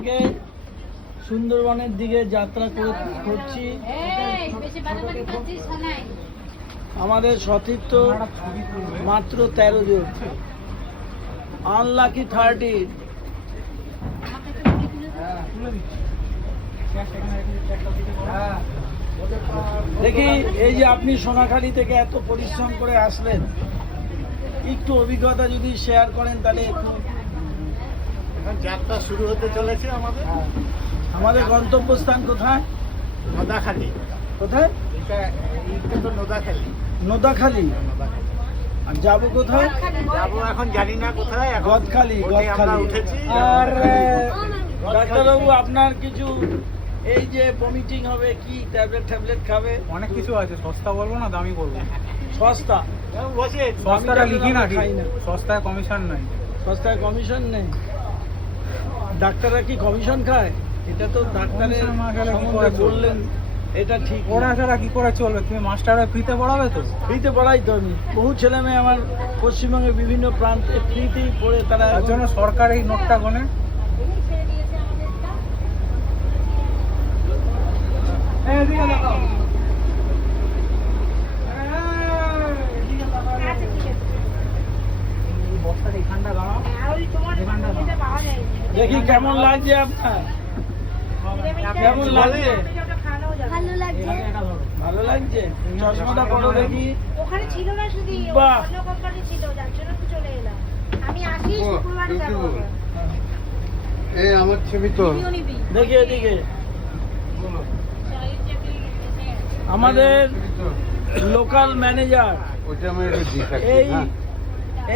থেকে সুন্দরবনের দিকে যাত্রা করছি। আমাদের সতীর্থ মাত্র 13 জন, আনলাকি 30। দেখি এই যে আপনি সোনাখালী থেকে এত পরিশ্রম করে আসলেন, একটু অভিজ্ঞতা যদি শেয়ার করেন তাহলে একটু। এখন যাত্রা শুরু হতে চলেছে আমাদের। আমাদের গন্তব্যস্থান কোথায়? নোদাখালী। কোথায়? এটা তো নোদাখালী। নোদাখালী। আর যাবো কোথায়? যাবো এখন জানি না কোথায়। গদখালি। আমরা উঠেছি। আর ডাক্তারবাবু আপনার কিছু এই যে ভমিটিং হবে, কি ট্যাবলেট খাবে? অনেক কিছু আছে, সস্তা বলবো না দামি বলবো? সস্তা। বসে সস্তাটা লিখি না, খাই না। সস্তায় কমিশন নাই। সস্তায় কমিশন নেই? ডাক্তাররা কি কমিশন খায়? এটা তো ডাক্তারের কমিশন না খেলে কি সম্বন্ধে করে চলবে? বললেন, এটা ঠিক। পড়াশোনা কি করে চলবে? তুমি মাস্টাররা ফ্রিতে পড়াবে তো? ফ্রিতে পড়াই তো আমি। বহু ছেলে মেয়ে আমার পশ্চিমবঙ্গের বিভিন্ন প্রান্তে ফ্রিতেই পড়ে তারা। তার জন্য সরকার এই নোটটা গোনে। দেখি কেমন লাগছে আপনার? কেমন লাগছে? ভালো লাগছে। ভালো লাগছে? চশমাটা পরো দেখি। ওখানে ছিল না, শুধু বাহ। অন্য কোম্পানি ছিল, যার জন্য তো চলে এলাম। আমি আসি শুক্রবার যাব। এই আমার ছবি তো দেখি এদিকে। আমাদের লোকাল ম্যানেজার, ওটা আমি একটু দিই। এই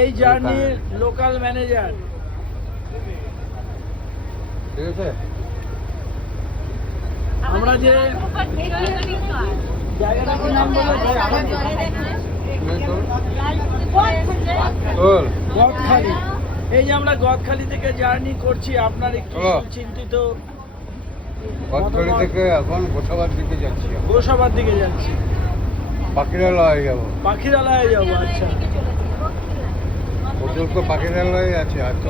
এই জার্নির লোকাল ম্যানেজার। ঠিক আছে। আমরা যে জায়গাটার নাম বলে গদখালি। এই যে আমরা গদখালি থেকে জার্নি করছি, আপনার একটু চিন্তিত। গদখালি থেকে এখন গোসাবার দিকে যাচ্ছি। গোসাবার দিকে যাচ্ছি। পাখিরালয়ে যাবো। পাখিরালয়ে যাবো। আচ্ছা, হোটেল তো পাখিরালয়ে আছে। আর তো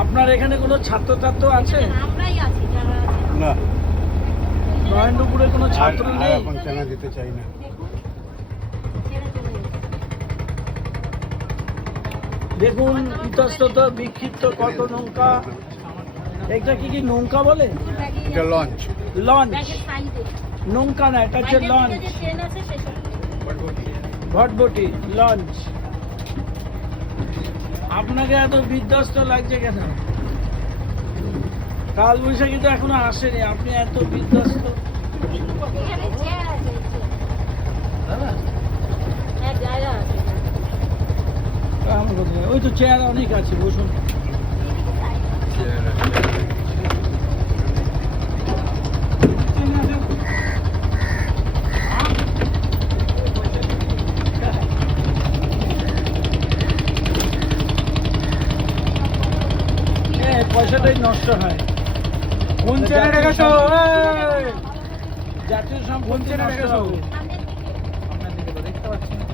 আপনার এখানে কোনো ছাত্র আছে? আমরাই আছি যারা আছে। না, নরেন্দ্রপুরে কোনো ছাত্র আর নেই? এখন চেনা যেতে চাই না। দেখুন ইতস্তত বিক্ষিপ্ত কত নৌকা। এটা কি নৌকা বলে? এটা লঞ্চ। লঞ্চ। ব্যাগের সাইডে নৌকা না, এটা হচ্ছে লঞ্চ। যে ট্রেন আছে সেসব। ভটভটি লঞ্চ। আপনাকে এত বিধ্বস্ত লাগছে কেন? কাল বৈশাখী তো এখনো আসেনি, আপনি এত বিধ্বস্ত? এখানে চেয়ার আছে। দাদা হ্যাঁ, জায়গা আছে। আমার কথা নয়। ওই তো চেয়ার অনেক আছে, বসুন। পয়সাটাই নষ্ট হয়। কোন চেনে রেখেছো? জাতীয় কোন সম্পদ চেনে নষ্ট রেখেছো? হবে। আপনার দিকে তো দেখতে পাচ্ছি না।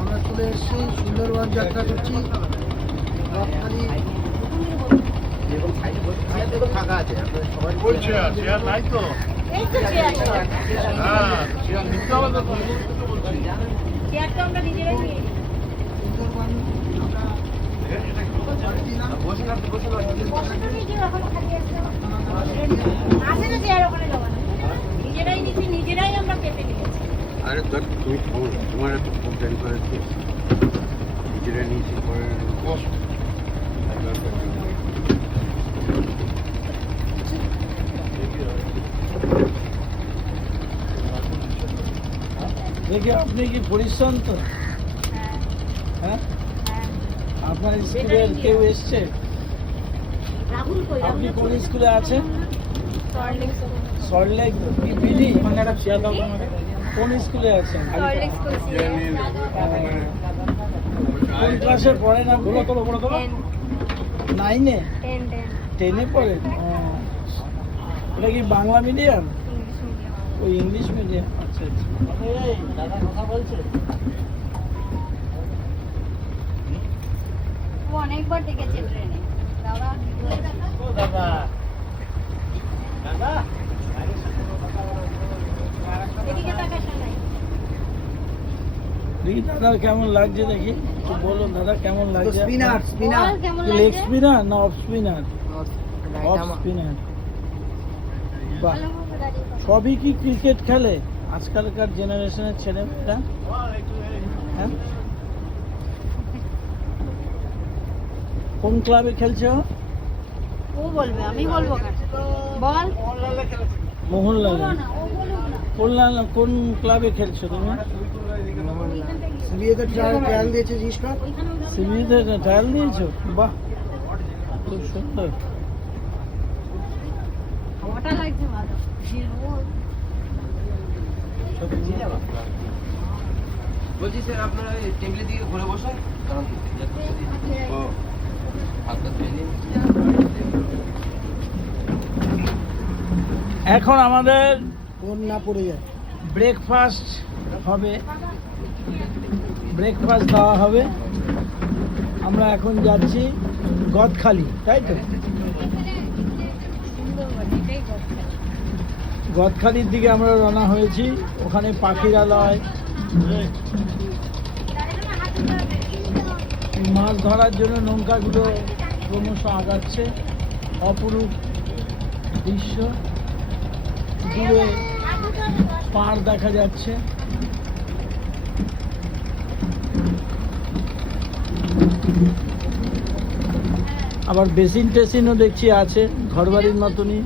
আমরা চলে এসেছি, সুন্দরবন যাত্রা করছি। গদখালি। ফাঁকা আছে। চেয়ার নাই তো। এই তো চেয়ার। হ্যাঁ, চেয়ার নিতে হবে তো। চেয়ারটা আমরা নিজেরাই নিয়ে নিই। সুন্দরবন বসাটা নিজে ওখানে খালি আছে। আছে না চেয়ার ওখানে লাগানো। নিজেরাই নিচ্ছি, নিজেরাই আমরা কেটে নিয়েছি। আরে ধর তুমি তোমার একটু কমপ্লেন করে নিজেরা নিয়েছি পরে বস। দেখি আপনি কি পরিশ্রম তো? হ্যাঁ, আপনার স্কুলের কেউ এসছে? রাহুল কই? আপনি কোন স্কুলে আছেন? সল্টলেক সল্টলেক কি বিডি? ওখানে একটা চেয়ার দাও তো আমাকে। কোন স্কুলে আছেন? সল্টলেক স্কুল কোন ক্লাসে পড়েন আপনি? বলো তো। 9-এ? 10 10-এ পড়েন? এটা কি বাংলা মিডিয়াম? ওই ইংলিশ মিডিয়াম। আচ্ছা আচ্ছা। দাদা কথা বলছে। ও অনেকবার ডেকেছে ট্রেনে দাদা এদিকে তাকা শোনাই দেখি দাদার কেমন লাগছে দেখি একটু বলুন দাদা কেমন লাগছে বল কেমন লেগ লাগছে স্পিনার না অফ স্পিনার অফ স্পিনার বাহ ভালোভাবে দাঁড়িয়ে কথা সবই কি ক্রিকেট খেলে আজকালকার জেনারেশনের ছেলেমেয়েরা হ্যাঁ কোন ক্লাবে খেলছে ও ও বলবে আমি বলবো কেন বল মোহনলাল বলো না ও বলুক না কোন ক্লাবে খেলছো তুমি সিবিএতে ট্রায়াল দিয়েছে জিনিসটা ওইখানে সিবিতে ট্রায়াল দিয়েছো বাহ খুব সুন্দর হাওয়াটা লাগছে ভালো বলছি স্যার আপনারা টেবিলের দিকে ঘুরে বসুন কারণ হাতটা ধুয়ে নিন। এখন আমাদের ফোন না পড়ে যায় ব্রেকফাস্ট হবে ব্রেকফাস্ট দেওয়া হবে আমরা এখন যাচ্ছি গদখালি তাই তো সুন্দরবন এটাই কথা গদখালির দিকে আমরা রওনা হয়েছি ওখানে পাখিরালয় মাছ ধরার জন্য নৌকাগুলো ক্রমশ আগাচ্ছে অপরূপ দৃশ্য দূরে পাড় দেখা যাচ্ছে আবার বেসিন টেসিনও দেখছি আছে ঘরবাড়ির মতনই